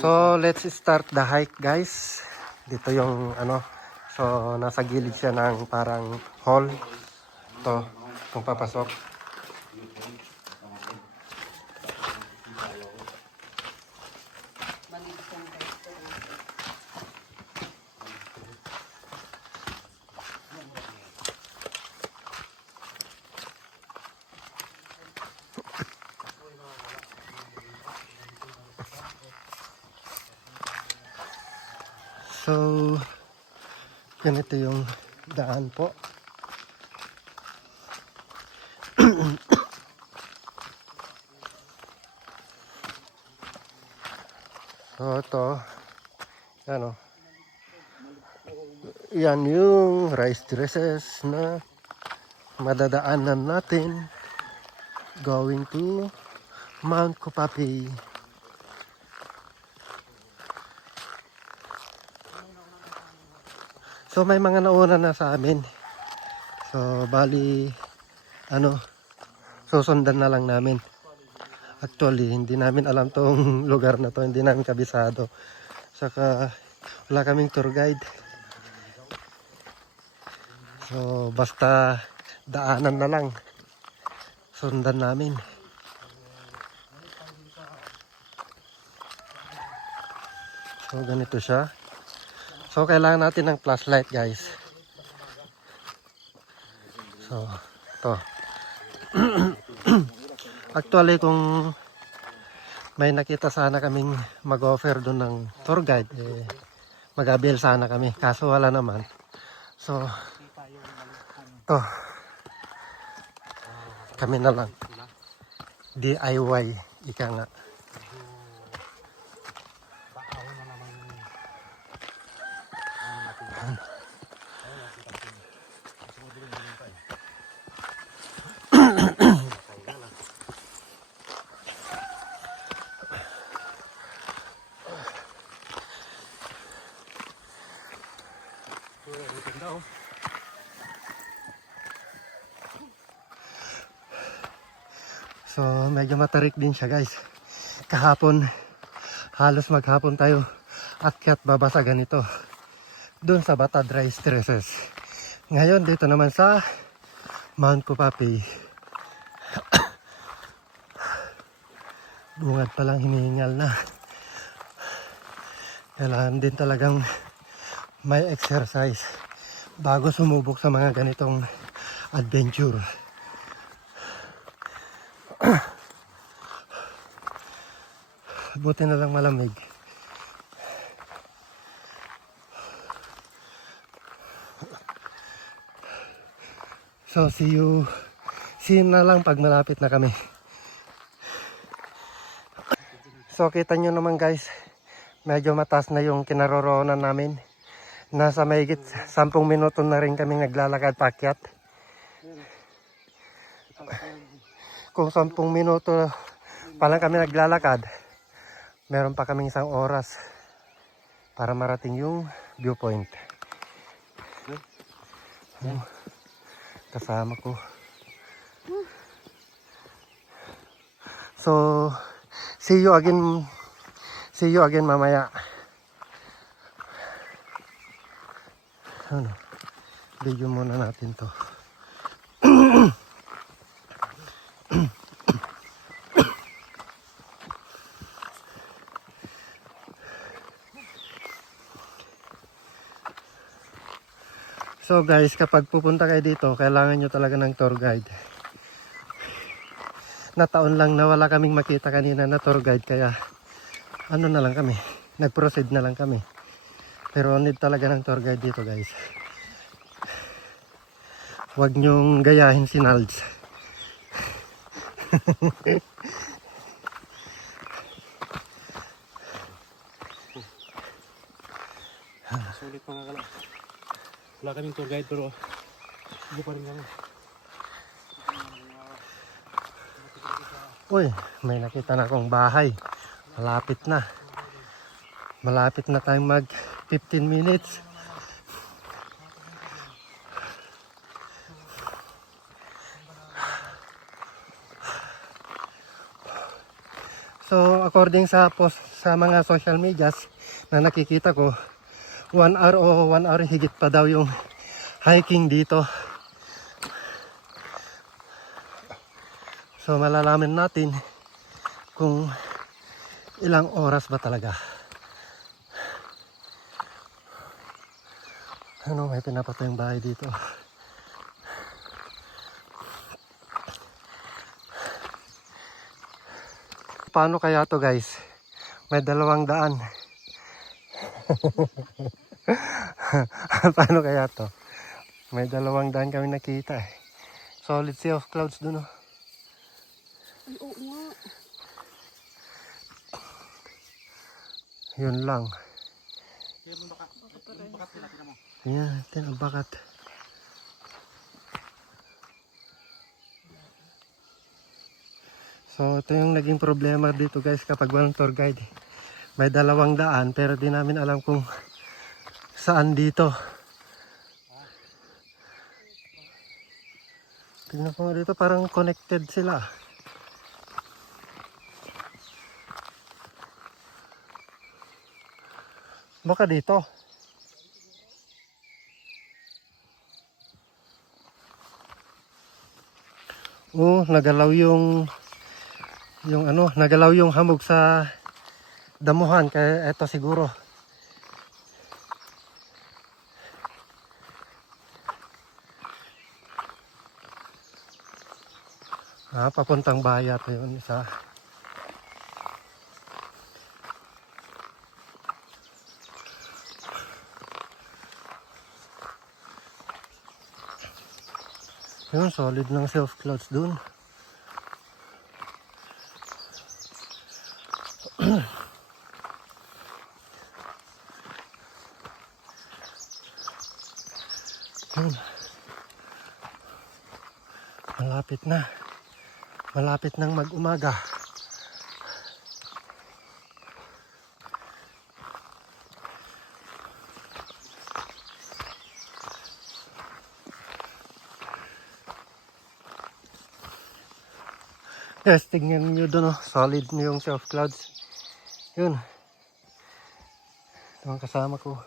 So, let's start the hike, guys. Dito yung ano. So, nasa gilid siya ng parang hall. Ito, kung papasok. So, ganito yung daan po. So, ito. Yan o. Yan yung rice terraces na madadaanan natin going to Mount Copapi. So, may mga nauna na sa amin. So, bali, susundan na lang namin. Actually, hindi namin alam tong lugar na to. Hindi namin kabisado. Saka, wala kaming tour guide. So, basta daanan na lang. Sundan namin. So, ganito siya. So, kailangan natin ng flashlight, guys. So, ito. Actually, kung may nakita sana kaming mag-offer doon ng tour guide, mag-avail sana kami. Kaso wala naman. So, ito. Kami na lang. DIY. Ika nga. So, medyo matarik din siya, guys. Kahapon, halos maghapon tayo akyat babasa ganito. Doon sa Batad Rice Terraces. Ngayon, dito naman sa Mount Copapi. Bungad pa lang, hinihingal na. Kailangan din talagang may exercise bago sumubok sa mga ganitong adventure. Buti na lang malamig. So, see you na lang pag malapit na kami. So, kita nyo naman, guys, medyo mataas na yung kinaroroonan namin. Nasa mahigit 10 minuto na rin kami naglalakad paakyat. Kung 10 minuto pa lang kami naglalakad, meron pa kaming 1 oras para marating yung viewpoint. Kasama ko. So, see you again mamaya. Video muna natin to. So guys, kapag pupunta kayo dito, kailangan nyo talaga ng tour guide. Nataon lang na wala kaming makita kanina na tour guide, kaya ano na lang kami, nag-proceed na lang kami. Pero need talaga ng tour guide dito, guys. Huwag nyong gayahin si Nalds. Sulit mga kala. Wala kaming tour guide pero hindi pa rin kami. Uy, may nakita na akong bahay. Malapit na. Malapit na tayong mag 15 minutes. So according sa post sa mga social medias na nakikita ko, 1 hour o 1 hour higit pa daw yung hiking dito. So malalaman natin kung ilang oras ba talaga. Ano, may pinapatay yung bahay dito. Paano kaya to guys? May 2 daan. Paano kaya to? May 2 daan kami nakita eh. Solid sea of clouds dun oh. Ay, oo nga. Yun lang. Kaya mo bakat nila, tingnan mo. Ayan, ito ang bakat. So ito yung naging problema dito guys kapag walang tour guide. May 2 daan pero di namin alam kung saan dito. Tingnan ko nga dito, parang connected sila. Baka dito. Nagalaw yung ano, nagalaw yung hamog sa damuhan kaya eto siguro. Papuntang Baya to yun isa. Yun, solid ng self clouds dun. Yun. Malapit na. Malapit nang mag-umaga. Yes, tingnan nyo doon, oh. Solid na yung self clouds. Yun. Ito ang kasama ko.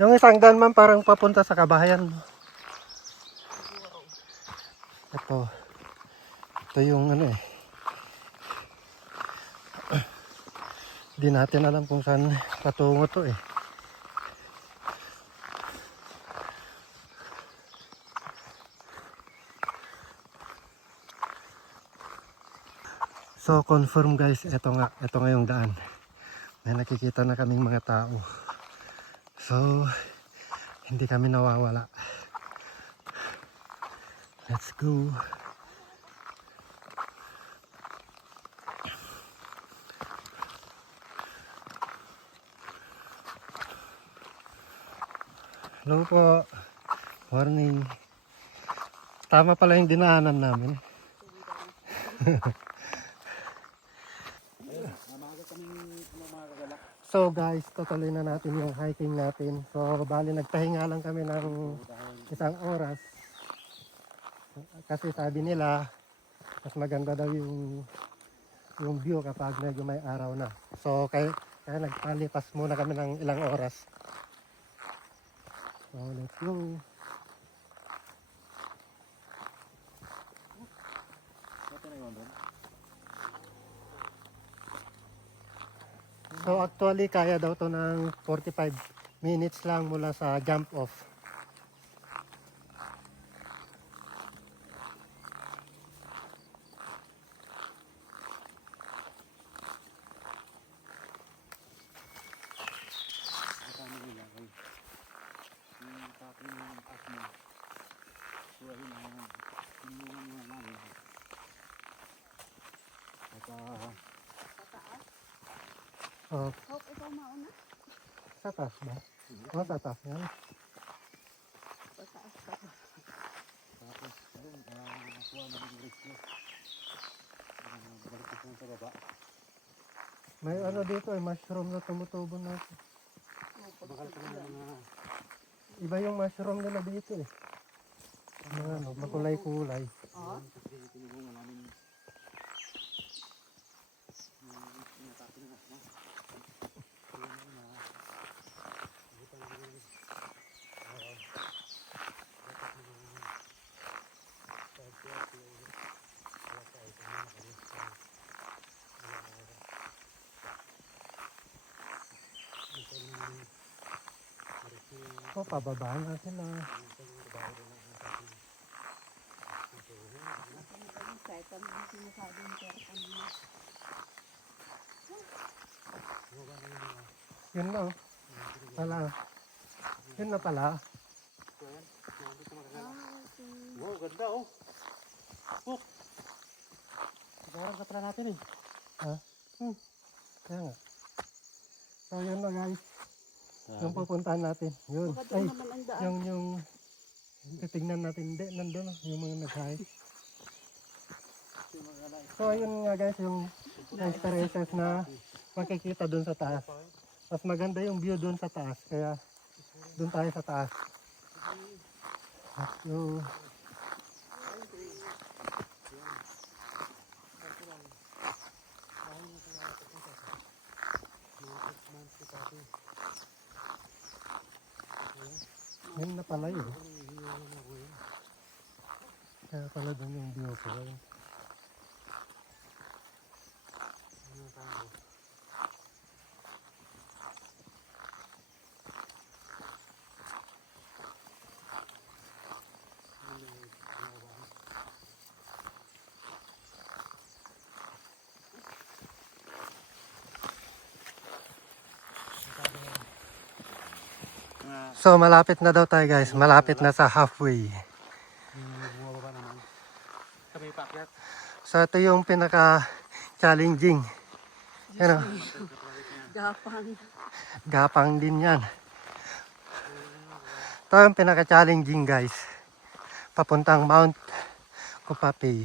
Yung isang daan man parang papunta sa kabahayan. Ito. Ito yung ano eh. Hindi natin alam kung saan patungo to eh. So confirm guys, ito nga yung daan. May nakikita na kaming mga tao. So hindi kami nawawala. Let's go. Hello po. Morning. Tama pala yung dinaanan namin. So guys, tutuloy na natin yung hiking natin. So bali nagpahinga lang kami ng 1 oras. Kasi sabi nila, mas maganda daw yung view kapag medyo may araw na. So kaya nagpalipas muna kami ng ilang oras. So let's go. So actually kaya daw to ng 45 minutes lang mula sa jump off. Oh, Hope ikaw mauna. sa taas ba? Oh, sa taas yan. Pataas ka. Tapos, ayun, nakuha na yung rescue. Balik ko sa baba. May ano dito eh, mushroom na tumutubo na. Bakal ko na mga Iba yung mushroom nila dito eh. Mga ano, makulay-kulay. Oh, Kasi tinulungan namin yung pinatake ng asma. Kaya naman na buta na rin. Oo. Dapat na pag-piyat yung wala sa ito na nakalis. O, pababaan na sila. kahit kami yung sinasabing pero kanina. Yun na, oh. Pala. Yun na pala. Ah, okay. Wow, ganda oh. Oh. Parang katra natin eh. Ha? Kaya nga. So, yun na guys. Yung pupuntahan natin. Yun. Baka Ay, doon naman ang daan. yung titignan natin. Hindi, nandun. Oh, yung mga nag-hike. So, ayun nga guys. Yung nice terraces na makikita dun sa taas. Mas maganda yung view dun sa taas. Kaya, dun tayo sa taas. So, yun na pala yun. Kaya pala dun yung view ko. So, malapit na daw tayo guys. Malapit na sa halfway. Bumababa naman. Kami paakyat. So, ito yung pinaka-challenging. Ano? Gapang. Gapang din yan. Ito yung pinaka-challenging guys. Papuntang Mount Kupapay.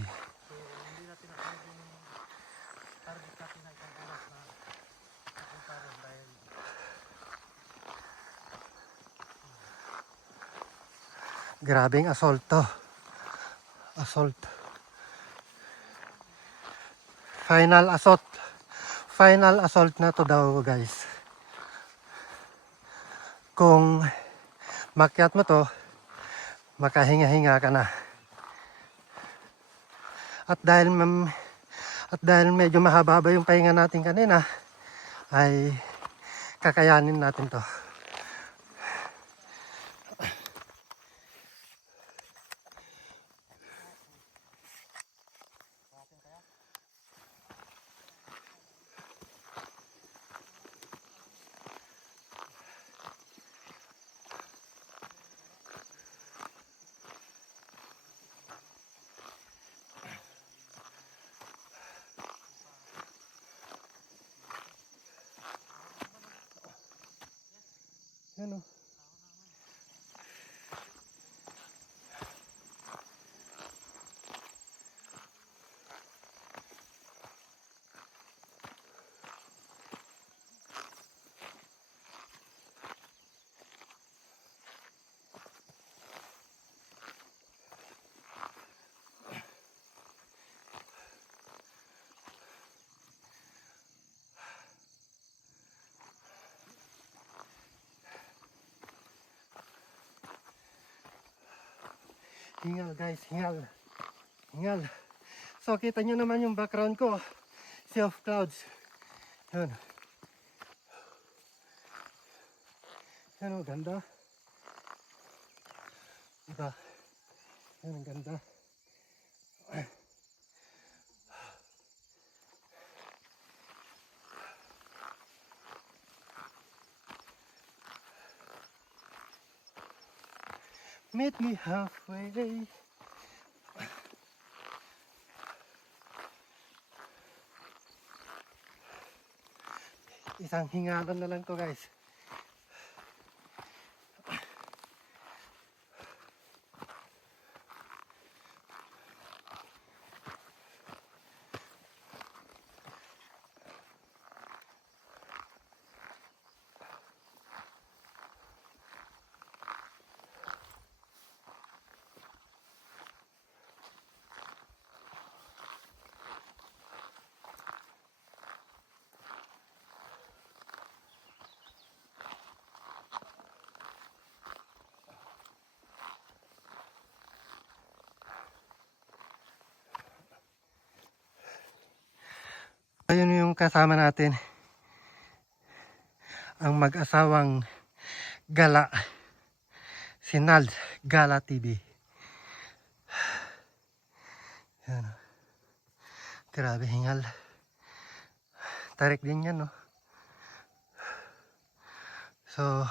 Grabing assault to. Assault. Final assault. Final assault na to daw guys. Kung makyat mo to, makahinga-hinga ka na. At dahil medyo mahaba yung pahinga natin kanina, ay kakayanin natin to. Yan o. Hingal guys, hingal. Hingal. So kita nyo naman yung background ko. Sea of clouds. Yan. Yan o, ganda. Diba? Yan, ang ganda. Meet me halfway. Isang hingalan na lang to guys. Ayun yung kasama natin. Ang mag-asawang Gala. Si Nald Gala TV. Yan. Grabe hingal. Tarik din yan, no? So,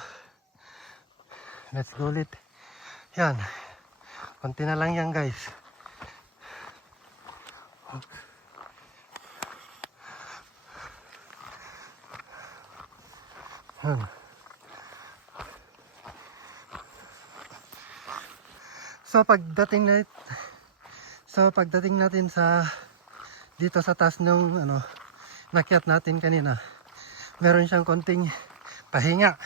let's go ulit. Yan. Konti na lang yan, guys. Yan. So pagdating natin sa dito sa taas ng nakyat natin kanina, meron siyang konting pahinga.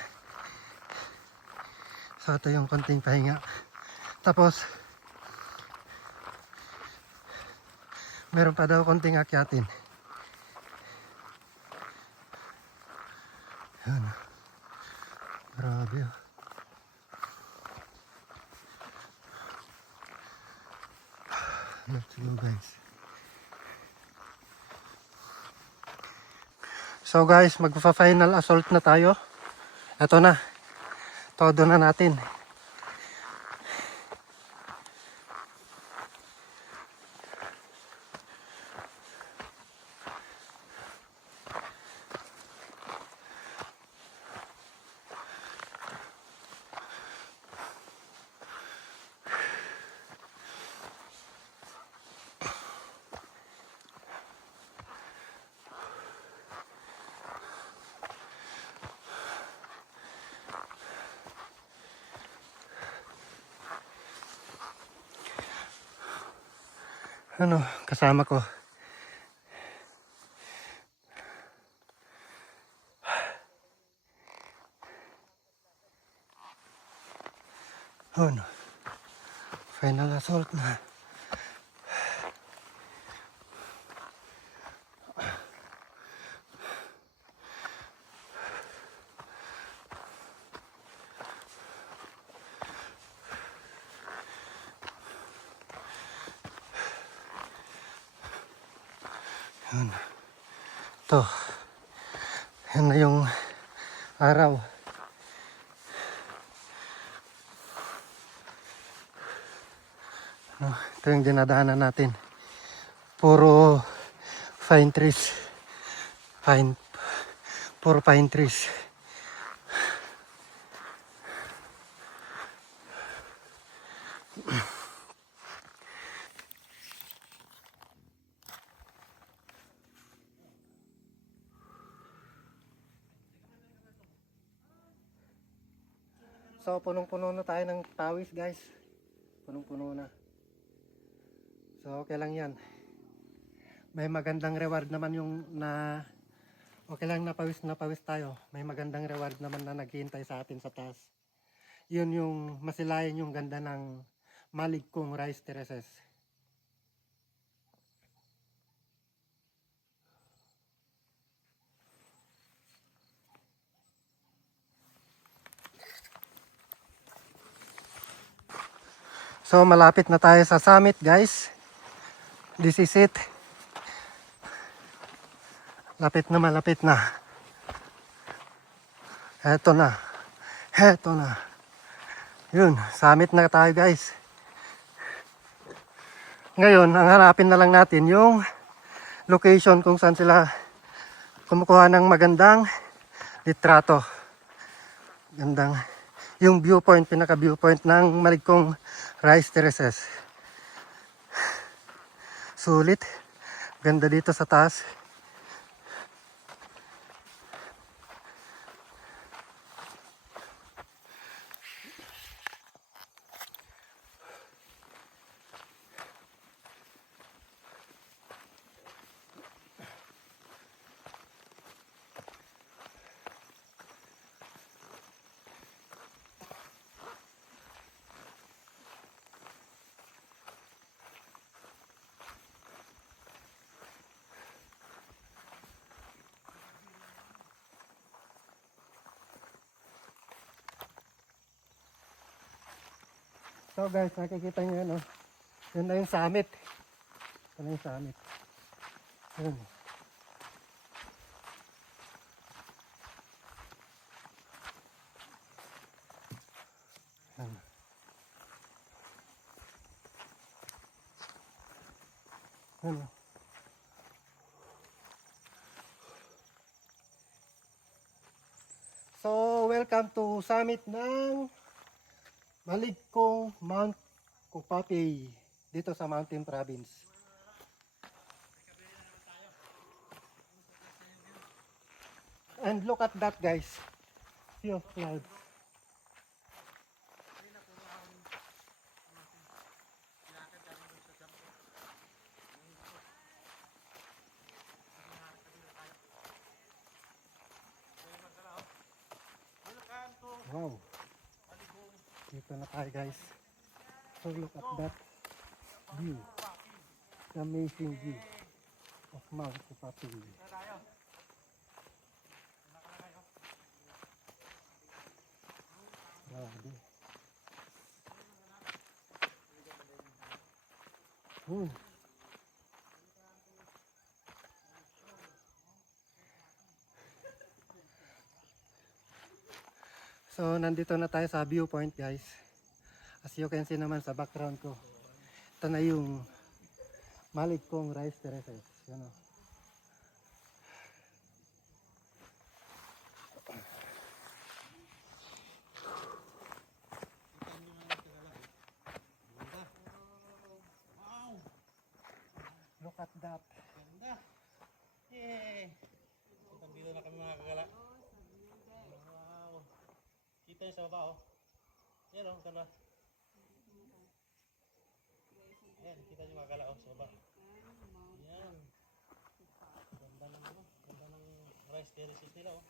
So ito yung konting pahinga. Tapos meron pa daw konting akyatin. Yan. Grabe. Let's go, guys. So guys, magpa-final assault na tayo. Ito na. Todo na natin. Kasama ko. Final assault na. Yun. Ito. Yan na yung araw. Ito yung dinadaanan natin. Puro pine trees. Puro pine trees. So, punong-puno na tayo ng pawis, guys. Punong-puno na. So, okay lang yan. May magandang reward naman yung okay lang na pawis tayo. May magandang reward naman na naghihintay sa atin sa taas. Yun yung masilayan yung ganda ng maligkong rice terraces. So malapit na tayo sa summit, guys. This is it. Malapit na. Heto na. Yun, summit na tayo, guys. Ngayon, ang hanapin na lang natin yung location kung saan sila kumukuha ng magandang litrato. Gandang yung viewpoint, pinaka viewpoint ng maligkong rice terraces. Sulit. Ganda dito sa taas. So guys, nakikita nyo yan, yun na yung summit. Yun na yung summit. Yun. Ano? So, welcome to summit ng Maligkong Mount Kupapay dito sa Mountain Province. And look at that, guys. Sea of clouds. Wow. Dito na tayo, guys. So look at that view. The amazing view of Mount Kupapay. Grabe. So, nandito na tayo sa viewpoint, guys. As you can see naman sa background ko, ito na yung Maligkong Rice Terraces. Yan o. Look at that. Ganda. Yay! Itang dito na kami mga kagala. Wow. Kita niyo sa baba oh. Yan oh, ganda. Ayan, kita niyo mga kagala oh, sa baba. Yan. Ganda ng ano, ganda ng rice terraces nila oh.